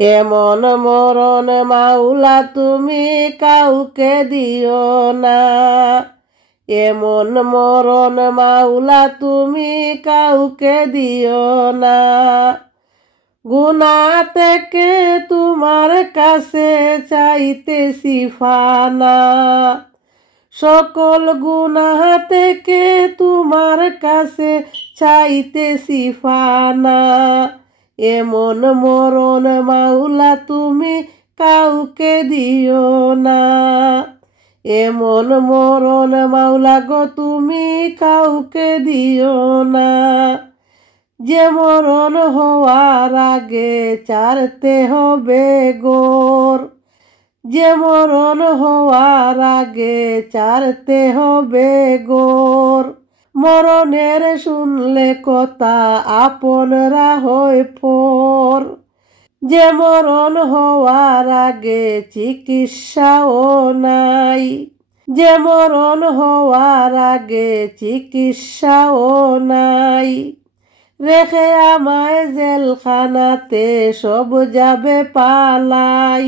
এমন মরণ মাওলা তুমি কাউকে দিও না, এমন মরণ মাওলা তুমি কাউকে দিও না। গুনাহ থেকে তোমার কাছে চাইতেছি ফানা, সকল গুনাহ থেকে তোমার কাছে চাইতেছি ফানা। এমন মরণ মাওলা তুমি কাউকে দিও না, এমন মরণ মাওলা গো তুমি কাউকে দিও না। যে মরণ হওয়ার আগে চারতে হবে গোর, যে মরণ হওয়ার আগে চারতে হবে গোর। মরণের শুনলে কথা আপনরা হয় পর, যে মরণ হওয়ার আগে চিকিৎসাও নাই, যে মরণ হওয়ার আগে চিকিৎসাও নাই। রেখে আমায় জেলখানাতে সব যাবে পালাই,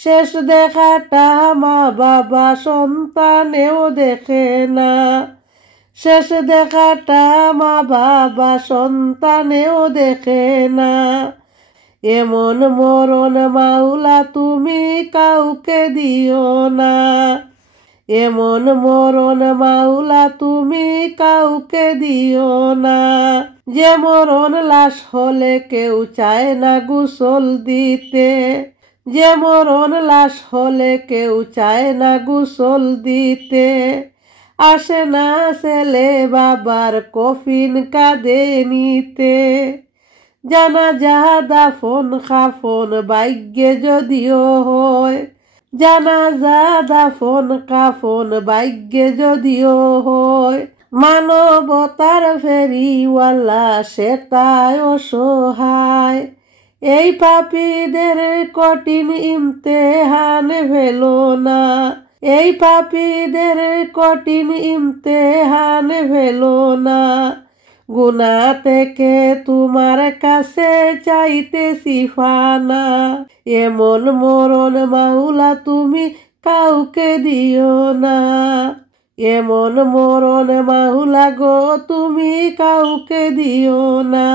শেষ দেখাটা মা বাবা সন্তানেও দেখে না, শেষ দেখাটা মা বাবা সন্তানেও দেখে না। এমন মরণ মাওলা তুমি কাউকে দিও না, এমন মরণ মাওলা তুমি কাউকে দিও না। যে মরণ লাশ হলে কেউ চায় না গোসল দিতে, যে মরণ লাশ হলে কেউ চায় না গোসল দিতে। আসে না ছেলে বাবার কফিন কাঁধে নিতে, জানাজা দাফন কাফন ভাগ্যে যদিও হয়, জানাজা দাফন কাফন ভাগ্যে যদিও হয়। মানবতার ফেরিওয়ালা সেটাই অসহায়, এই পাপীদের কঠিন ইমতেহান ফেলো না, এই পাপীদের কঠিন ইমতেহান ফেলো না। গুনাহ থেকে তোমার কাছে চাইতেছি ফানা, এমন মরণ মাওলা তুমি কাউকে দিও না, এমন মরণ মাওলা গো তুমি কাউকে দিও না।